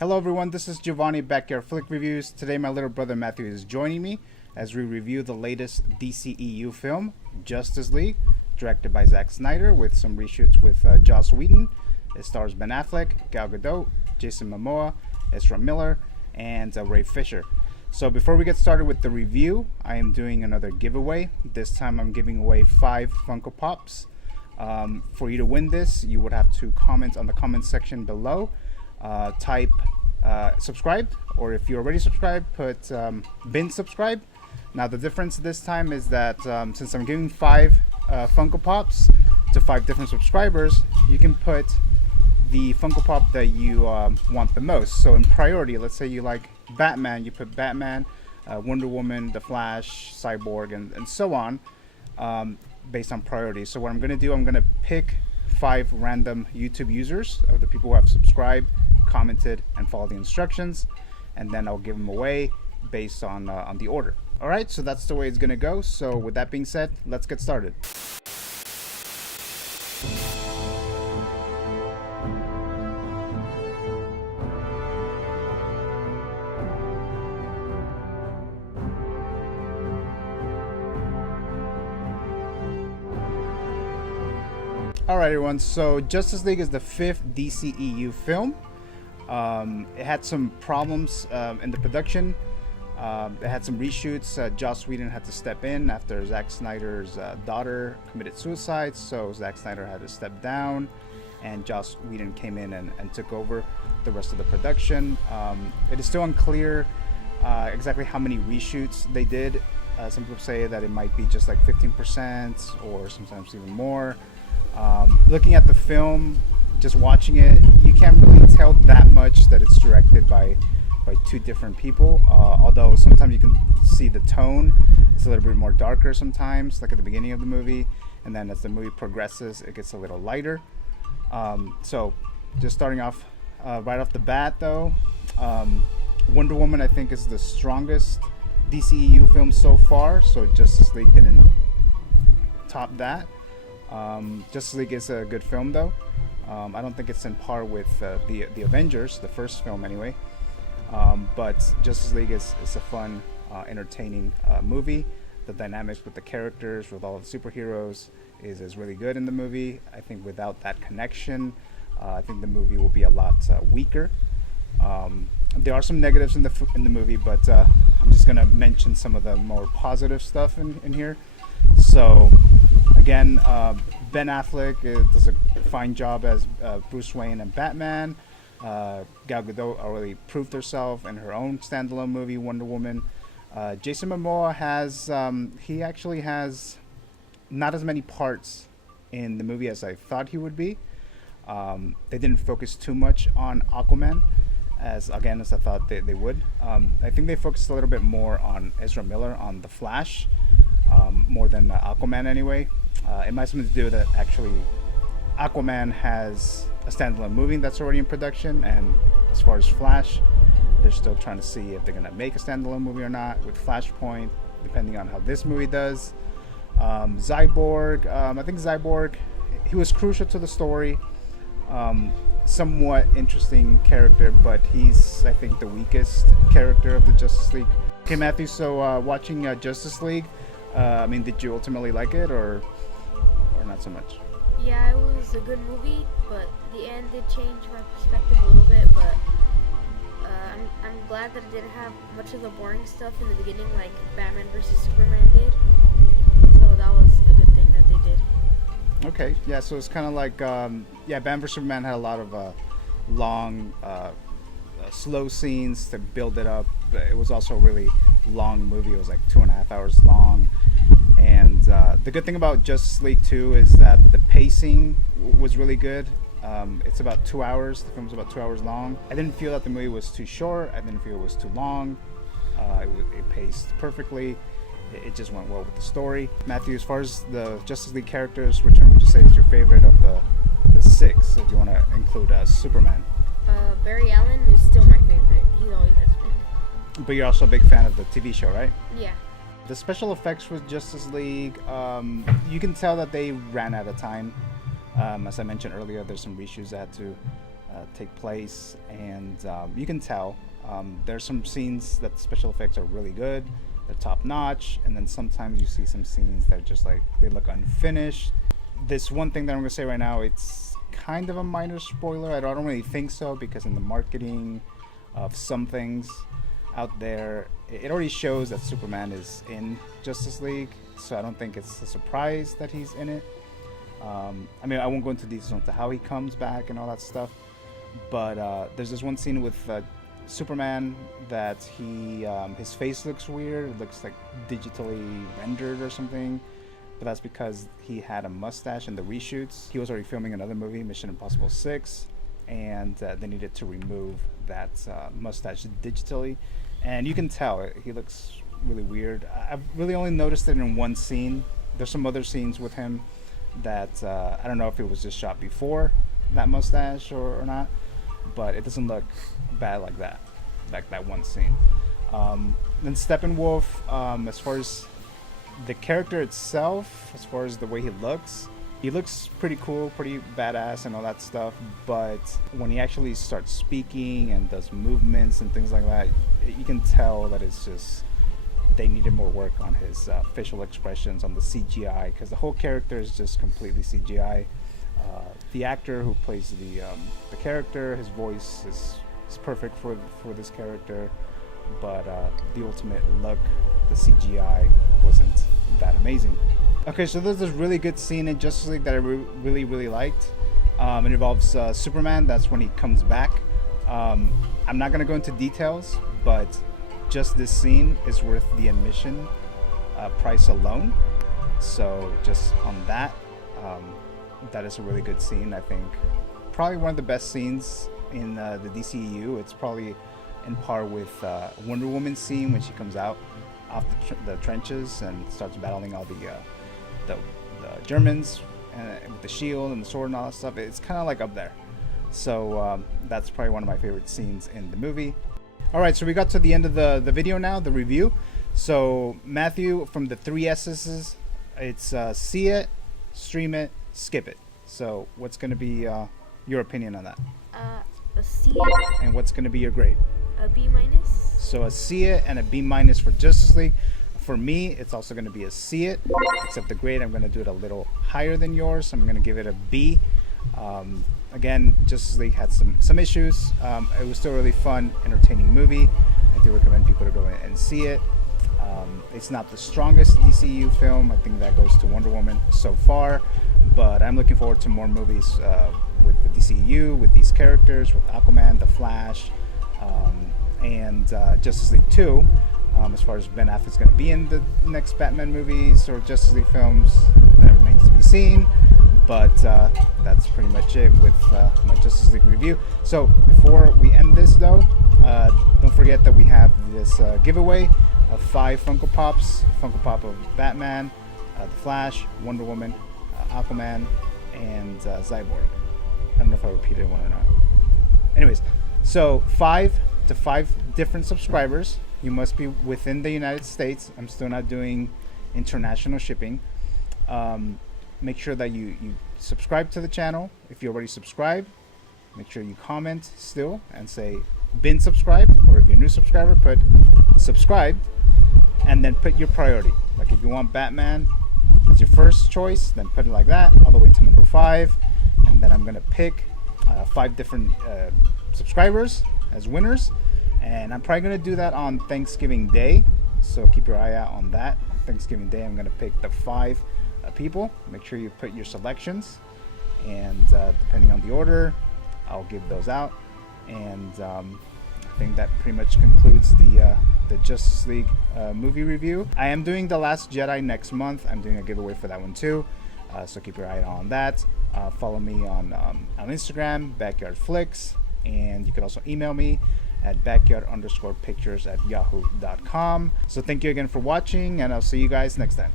Hello everyone, this is Giovany, BackYard Flick Reviews. Today my little brother Matthew is joining me as we review the latest DCEU film, Justice League, directed by Zack Snyder with some reshoots with Joss Whedon. It stars Ben Affleck, Gal Gadot, Jason Momoa, Ezra Miller, and Ray Fisher. So before we get started with the review, I am doing another giveaway. This time I'm giving away 5 Funko Pops. For you to win this, you would have to comment on the comment section below. Type subscribed, or if you're already subscribed, put been subscribed. Now the difference this time is that since I'm giving 5 Funko Pops to 5 different subscribers, you can put the Funko Pop that you want the most. So in priority, let's say you like Batman, you put Batman, Wonder Woman, The Flash, Cyborg, and so on, based on priority. So what I'm going to do, I'm going to pick 5 random YouTube users of the people who have subscribed, commented, and followed the instructions, and then I'll give them away based on the order. All right, so that's the way it's gonna go. So with that being said, let's get started. All right, everyone. So Justice League is the 5th DCEU film. It had some problems in the production. It had some reshoots. Joss Whedon had to step in after Zack Snyder's daughter committed suicide, so Zack Snyder had to step down, and Joss Whedon came in and took over the rest of the production. It is still unclear exactly how many reshoots they did. Some people say that it might be just like 15% or sometimes even more. Looking at the film, just watching it, you can't really tell that much that it's directed by 2 different people, although sometimes you can see the tone. It's a little bit more darker sometimes, like at the beginning of the movie, and then as the movie progresses it gets a little lighter. So just starting off right off the bat though, Wonder Woman I think is the strongest DCEU film so far, so Justice League didn't top that. Justice League is a good film though. I don't think it's in par with the Avengers, the first film anyway. But Justice League is a fun, entertaining movie. The dynamics with the characters, with all the superheroes, is really good in the movie. I think without that connection, I think the movie will be a lot weaker. There are some negatives in the movie, but I'm just gonna mention some of the more positive stuff in here. So again, Ben Affleck does a fine job as Bruce Wayne and Batman. Gal Gadot already proved herself in her own standalone movie, Wonder Woman. Jason Momoa he actually has not as many parts in the movie as I thought he would be. They didn't focus too much on Aquaman as I thought they would. I think they focused a little bit more on Ezra Miller, on The Flash, more than Aquaman anyway. It might have something to do with that actually Aquaman has a standalone movie that's already in production, and as far as Flash, they're still trying to see if they're going to make a standalone movie or not with Flashpoint, depending on how this movie does. Cyborg, I think Cyborg, he was crucial to the story. Somewhat interesting character, but he's, I think, the weakest character of the Justice League. Okay, Matthew, so watching Justice League, did you ultimately like it or not so much? Yeah, it was a good movie, but the end did change my perspective a little bit, but I'm glad that it didn't have much of the boring stuff in the beginning like Batman vs. Superman did. So that was a good thing that they did. Okay, yeah, so it's kind of like, Batman vs. Superman had a lot of long, slow scenes to build it up. But it was also a really long movie. It was like 2.5 hours long. And the good thing about Justice League 2 is that the pacing was really good. It's about 2 hours. The film's about 2 hours long. I didn't feel that the movie was too short. I didn't feel it was too long. It paced perfectly. It just went well with the story. Matthew, as far as the Justice League characters, which one would you say is your favorite of the 6, if you want to include Superman? Barry Allen is still my favorite. He always has been. But you're also a big fan of the TV show, right? Yeah. The special effects with Justice League, you can tell that they ran out of time. As I mentioned earlier, there's some reshoots that had to take place, and you can tell there's some scenes that the special effects are really good, they're top notch, and then sometimes you see some scenes that just like they look unfinished. This one thing that I'm gonna say right now, it's kind of a minor spoiler. I don't really think so, because in the marketing of some things out there, it already shows that Superman is in Justice League, so I don't think it's a surprise that he's in it. I mean, I won't go into details into how he comes back and all that stuff, but there's this one scene with Superman that his face looks weird. It looks like digitally rendered or something, but that's because he had a mustache in the reshoots. He was already filming another movie, Mission Impossible 6, and they needed to remove that mustache digitally, and you can tell he looks really weird. I've really only noticed it in one scene. There's some other scenes with him that I don't know if it was just shot before that mustache or not, but it doesn't look bad like that, like that one scene. Then Steppenwolf, as far as the character itself, as far as the way he looks pretty cool, pretty badass and all that stuff, but when he actually starts speaking and does movements and things like that, you can tell that it's just they needed more work on his facial expressions, on the CGI, because the whole character is just completely CGI. The actor who plays the character, his voice is perfect for this character, but the ultimate look, the CGI wasn't that amazing. Okay, so there's this really good scene in Justice League that I really liked. It involves Superman. That's when he comes back. I'm not gonna go into details, but just this scene is worth the admission price alone. So just on that, that is a really good scene. I think probably one of the best scenes in the DCEU. It's probably in par with Wonder Woman's scene when she comes out off the trenches and starts battling all the Germans with the shield and the sword and all that stuff. It's kind of like up there. So that's probably one of my favorite scenes in the movie. Alright, so we got to the end of the video now, the review. So Matthew, from the 3 S's, it's see it, stream it, skip it. So what's going to be your opinion on that? A C. And what's going to be your grade? A B minus. So a see it and a B minus for Justice League. For me, it's also going to be a see it, except the grade I'm going to do it a little higher than yours. I'm going to give it a B. Again, Justice League had some issues. It was still a really fun, entertaining movie. I do recommend people to go in and see it. It's not the strongest DCEU film. I think that goes to Wonder Woman so far, but I'm looking forward to more movies with the DCEU, with these characters, with Aquaman, The Flash, and Justice League 2. As far as Ben Affleck's going to be in the next Batman movies or Justice League films, that remains to be seen. But that's pretty much it with my Justice League review. So before we end this though, don't forget that we have this giveaway of 5 Funko Pops. Funko Pop of Batman, The Flash, Wonder Woman, Aquaman, and Cyborg. I don't know if I repeated one or not. Anyways, so 5 different subscribers. You must be within the United States. I'm still not doing international shipping. Make sure that you subscribe to the channel. If you already subscribed, make sure you comment still and say been subscribed, or if you're a new subscriber, put subscribed, and then put your priority. Like if you want Batman as your first choice, then put it like that all the way to number 5, and then I'm gonna pick 5 different subscribers as winners, and I'm probably gonna do that on Thanksgiving Day, so keep your eye out on that. Thanksgiving Day I'm gonna pick the 5 people. Make sure you put your selections, and depending on the order, I'll give those out. And I think that pretty much concludes the Justice League movie review. I am doing The Last Jedi next month. I'm doing a giveaway for that one too, so keep your eye on that. Follow me on Instagram, Backyard Flicks, and you can also email me at backyard_pictures@yahoo.com. So thank you again for watching, and I'll see you guys next time.